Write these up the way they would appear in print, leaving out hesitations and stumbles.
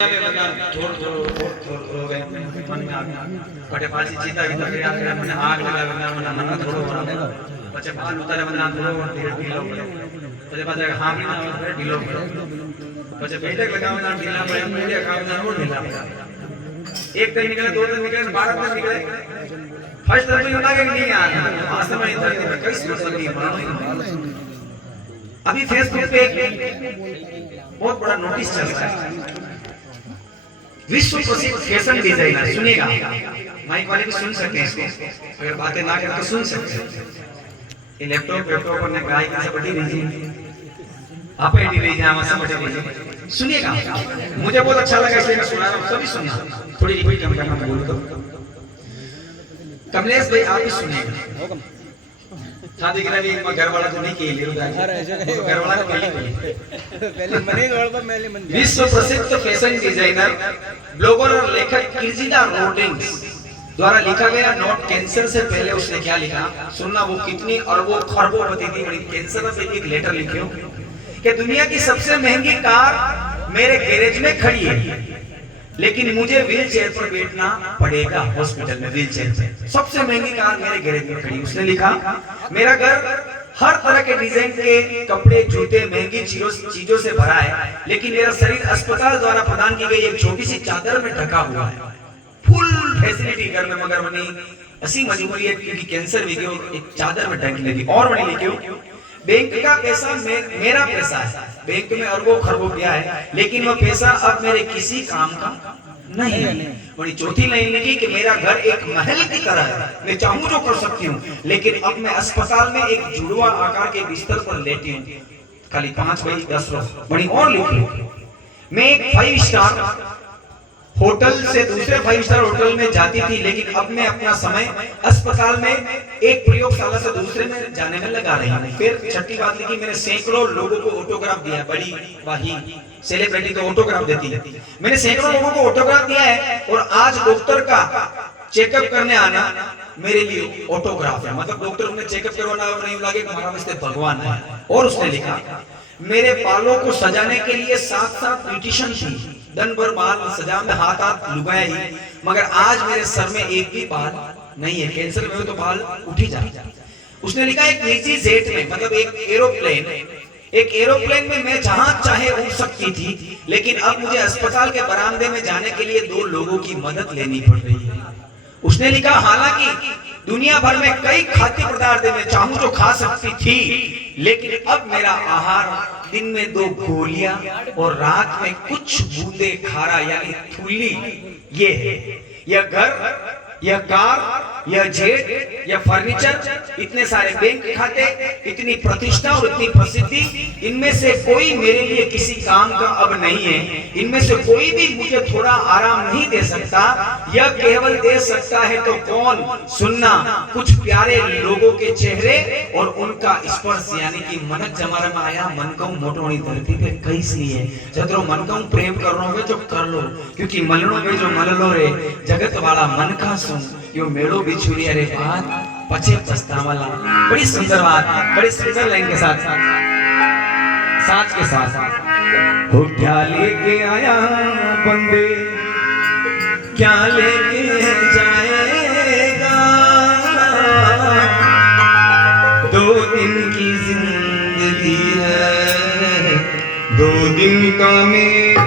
થોડું ગયે મનમાં કટે પાછી ચિંતા કે આખરે મને આગ લગાવે મને મન થોડો પછી પાલ ઉતારે મને થોડો ઢીલો પડે પછી પાછા હામી ના ઢીલો પડે પછી બેઠક લગાવવાના ઢીલા પડે મીડિયા ખાવાના और ढीला પડે एक दिन निकले 2 दिन निकले 12 दिन निकले फर्स्ट दिन तो ये लगा कि नहीं यार वास्तव में इधर में कई मतलब नहीं बनाना अभी फेसबुक पे एक बहुत बड़ा नोटिस चल रहा है विश्व प्रसिद्ध फैशन डिजाइनर सुनिएगा माइक वाले भी सुन सकते हैं इसको अगर बातें ना करें तो सुन सकते हैं ये लैपटॉप पर ने गाय कैसे बढ़ी रही आप एडी रही है सब बढ़ी रही सुनिएगा मुझे बहुत अच्छा लगा इसलिए मैं सुना रहा हूं सभी सुनना थोड़ी रिपीट कम करना बोल दो कमलेश भाई आप भी सुनिएगा शादी के लिए घर वाला तो नहीं किए घर वाला पहले मने पर पहले मन विश्व प्रसिद्ध फैशन डिजाइनर ब्लॉगर और लेखक किर्जिदा रोडिंग्स द्वारा लिखा गया नोट कैंसर से पहले उसने क्या लिखा सुनना वो कितनी अरबों खरबों थी बड़ी कैंसर से एक लेटर लिखे कि दुनिया की सबसे महंगी कार मेरे गैरेज में खड़ी है लेकिन मुझे व्हील चेयर पर बैठना पड़ेगा हॉस्पिटल में व्हील चेयर पे सबसे महंगी कार मेरे गैरेज में खड़ी उसने लिखा मेरा घर हर तरह के डिजाइन के कपड़े जूते महंगी चीजों से भरा है लेकिन मेरा शरीर अस्पताल द्वारा प्रदान की गई एक छोटी सी चादर में ढका हुआ है फुल फैसिलिटी घर में मगर मनी ऐसी मजबूरी है क्योंकि कैंसर भी गई एक चादर में ढक लगी और बनी लिखी बैंक का पैसा मेरा पैसा है बैंक में अरबों खरबों गया है लेकिन वह पैसा अब मेरे किसी काम का नहीं है बड़ी चौथी लाइन लिखी कि मेरा घर एक महल की तरह है मैं चाहूं जो कर सकती हूँ लेकिन अब मैं अस्पताल में एक जुड़वा आकार के बिस्तर पर लेटी हूँ खाली 5 बाई 10 रोज बड़ी और लिखी मैं एक 5 स्टार होटल से दूसरे 5 स्टार होटल में जाती थी लेकिन अब मैं अपना समय अस्पताल में एक प्रयोगशाला से दूसरे में जाने में लगा रही हूँ फिर छठी बात लिखी मैंने सैकड़ों लोगों को ऑटोग्राफ दिया बड़ी वाही सेलिब्रिटी तो ऑटोग्राफ देती है मैंने सैकड़ों लोगों को ऑटोग्राफ दिया है और आज डॉक्टर का चेकअप करने आना मेरे लिए ऑटोग्राफ है मतलब डॉक्टर ने चेकअप करवाना नहीं लगे हमारा वास्ते भगवान है और उसने लिखा मेरे बालों को सजाने के लिए 7 पिटीशन थी दिन भर बाल सजा में हाथ लुगाया ही मगर आज मेरे सर में एक भी बाल नहीं है कैंसर में तो बाल उठ ही जाए उसने लिखा एक निजी जेट में मतलब एक एरोप्लेन में मैं जहां चाहे उड़ सकती थी लेकिन अब मुझे अस्पताल के बरामदे में जाने के लिए 2 लोगों की मदद लेनी पड़ रही है उसने लिखा हालांकि दुनिया भर में कई खाद्य पदार्थ मैं चाहूं जो खा सकती थी लेकिन अब मेरा आहार दिन में 2 गोलियां और रात में कुछ बूंदे खारा यानी थुल्ली ये है यह घर यह कार यह जेट यह फर्नीचर इतने सारे बैंक खाते इतनी प्रतिष्ठा और इतनी प्रसिद्धि इनमें से कोई मेरे लिए किसी काम का अब नहीं है इनमें से कोई भी मुझे थोड़ा आराम नहीं दे सकता यह केवल दे सकता है तो कौन सुनना कुछ प्यारे लोगों के चेहरे और उनका स्पर्श यानी कि मनक जमारा में आया मनकऊ मोटोनी धरती पे कैसी है जतरो मनकऊ प्रेम करनो हो तो कर लो क्योंकि मलनो में जो मललो रे जगत वाला मन का सुन यो मेड़ो बिछुरी अरे बात पचे पछतावाला बड़ी सुंदर बात बड़ी सुंदर लाइन के साथ हो क्या लेके आया बंदे क्या लेके जाएगा 2 दिन की जिंदगी है 2 दिन का मेरा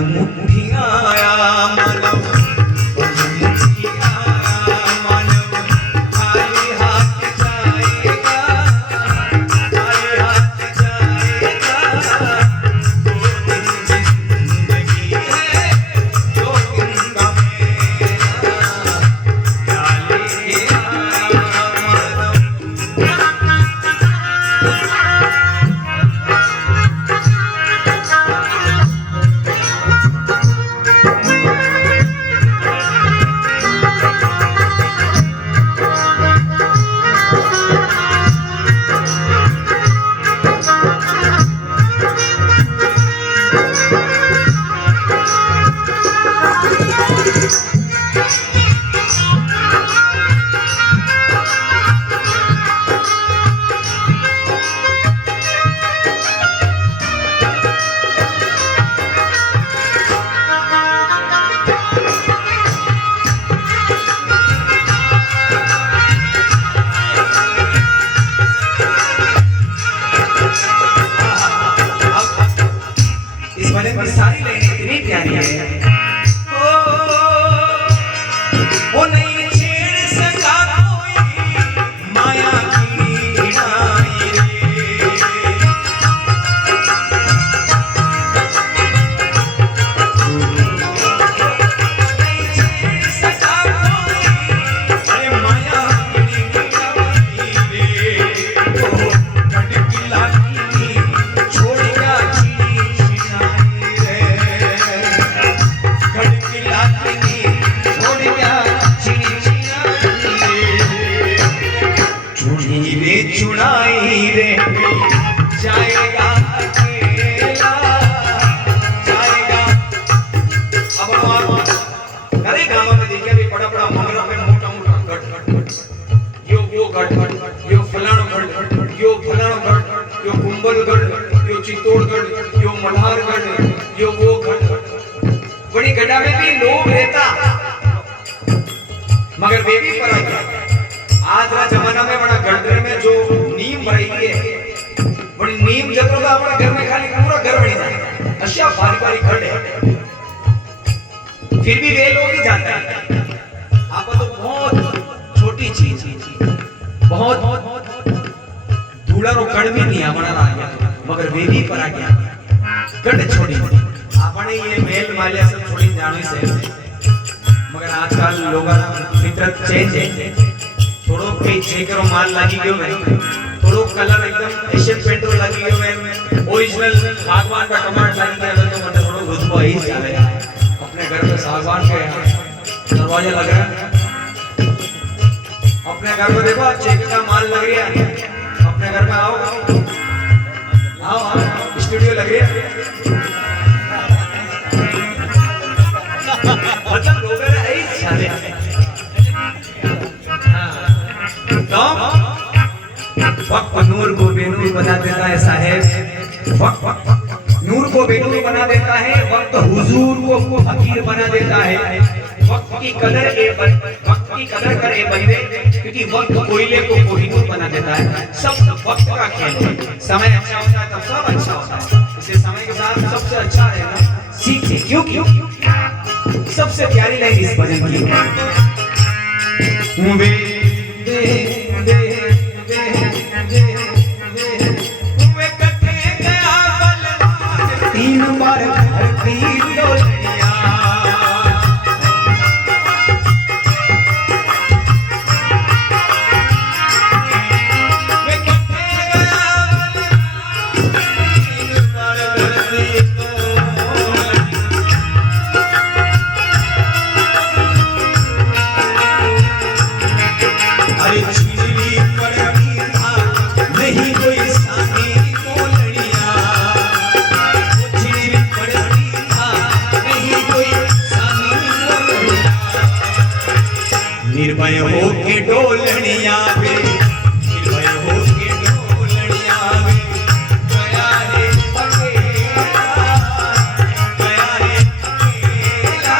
मुट्ठी आया मानव, बंद मुट्ठी आया मानव, खाली हाथ जाएगा, खाली हाथ जाएगा। दो दिन जिंदगी है, दो दिन का मेला, क्या लेके आया मानव। इस भजन की सारी लाइनें इतनी प्यारी है। ओ नहीं छेड़ सका कोई माया की वीणाई रे। नहीं छेड़ सका कोई अरे माया की वीणाई रे। ओ खड़की लागी छोड़ गया चुनाई रे जाएगा अकेला जाएगा। अब अरे गाँव में देखिए भी बड़ा बड़ा मंगला में मोटा मोटा गढ़ यो गढ़ यो फलाना गढ़ यो फलाना गढ़ यो कुंभलगढ़ यो चित्तौड़गढ़ यो मल्हारगढ़ यो वो गढ़। बड़ी गड्ढा में भी लोग रहता मगर वे भी पर आज रा जमाना में बड़ा गढ़ में जो नीम रही है बड़ी नीम जतो तो अपने घर में खाली पूरा घर बनी जाए अशा भारी भारी गढ़ है। फिर भी वे लोग ही जानते हैं आप तो बहुत छोटी चीज बहुत धूड़ा रो गढ़ भी नहीं बना रहा है मगर वे भी पर आ गया गढ़ छोड़ी आपने ये मेल मालिया सब छोड़ी जानो ही सही मगर आजकल लोगों का फितरत चेंज है। थोड़ो कई चेकरो माल लागी गयो है थोड़ो कलर एकदम एशियन पेंट लागी गयो है ओरिजिनल सागवान का टमाटर लागी गया तो मतलब थोड़ो रुतबा ही चले अपने घर पे सागवान के दरवाजा लग रहा है अपने घर में देखो चेक का माल लग रहा है अपने घर में आओ आओ स्टूडियो लग रही है मतलब लोग ऐसे चले वक्त नूर को बेनूर बना देता है साहेब नूर को बेनूर बना देता है वक्त हुजूर को फकीर बना देता है। वक्त की कदर करे बंदे क्योंकि वक्त कोयले को कोहिनूर बना देता है। सब वक्त का खेल है समय अच्छा होता है तब सब अच्छा होता है इसलिए समय के साथ सबसे अच्छा रहेगा सीखिए क्यों सबसे प्यारी लाइन इस भजन की तीन बार धरती डोलिया अरे छिड़ी पड़नी था नहीं कोई सानी डोलिया निर्भय हो के डोलनिया पे निर्भय हो के डोलनिया पे गया है अकेला गया है अकेला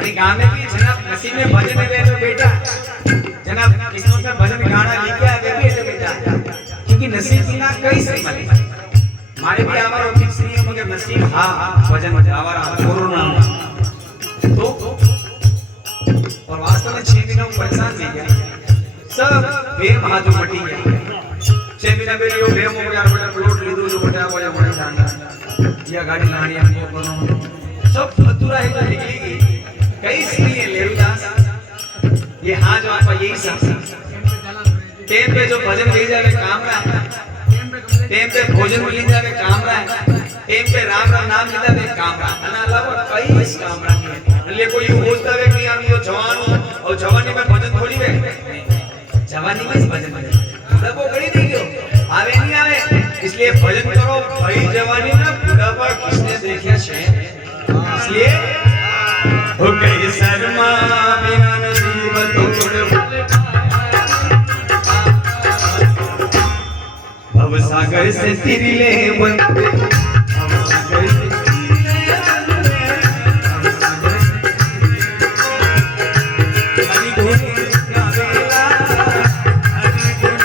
आणि गाने की जनाब नसीब में भजन है तो बेटा जनाब किस्मत में भजन गाना लेके आ गए बेटा बेटा क्योंकि नसीब बिना कई से मले मारे भी आवर और फिक्स नहीं है मगर नसीब हां भजन आवर कोरोना तो और वास्तव में 6 महीना परेशान हो गया सब बेर महाजो मटी गया 6 महीना में यो बेम हो गया बड़ा प्लॉट लीधो जो बटा बोया बड़ा जान या गाड़ी लानी हमको करो सब अधूरा है तो निकली गई कई इसलिए लेरुदास ये हाँ जो आपका यही सब टेम पे जो भजन मिल जावे काम रहा टेम पे भोजन मिल जावे काम रहा टेम पे राम राम नाम मिल जावे काम रहा अना अलावा कई इस काम रहा ले कोई सोचता है कि यार ये जवान और जवानी में भजन थोड़ी है जवानी में भजन बुढ़ापो कड़ी नहीं क्यों आवे नहीं आवे इसलिए भजन करो भाई जवानी में बुढ़ापा किसने देखा है इसलिए हो गई शर्मा बिना नसीब तोड़ भव सागर से तिरले बनते भव सागर से हरि गुण गावेला हरि गुण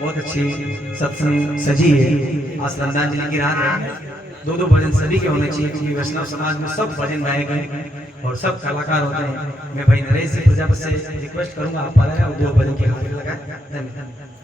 बहुत अच्छी सत्संग सजी है आज श्रद्धांजलि की रात है दो भजन सभी के होने चाहिए क्योंकि वैष्णव समाज में सब भजन गाए गए और सब कलाकार होते हैं मैं भाई नरेश प्रजापति से रिक्वेस्ट करूंगा आप और 2 भजन के हाथ लगाएं धन्यवाद।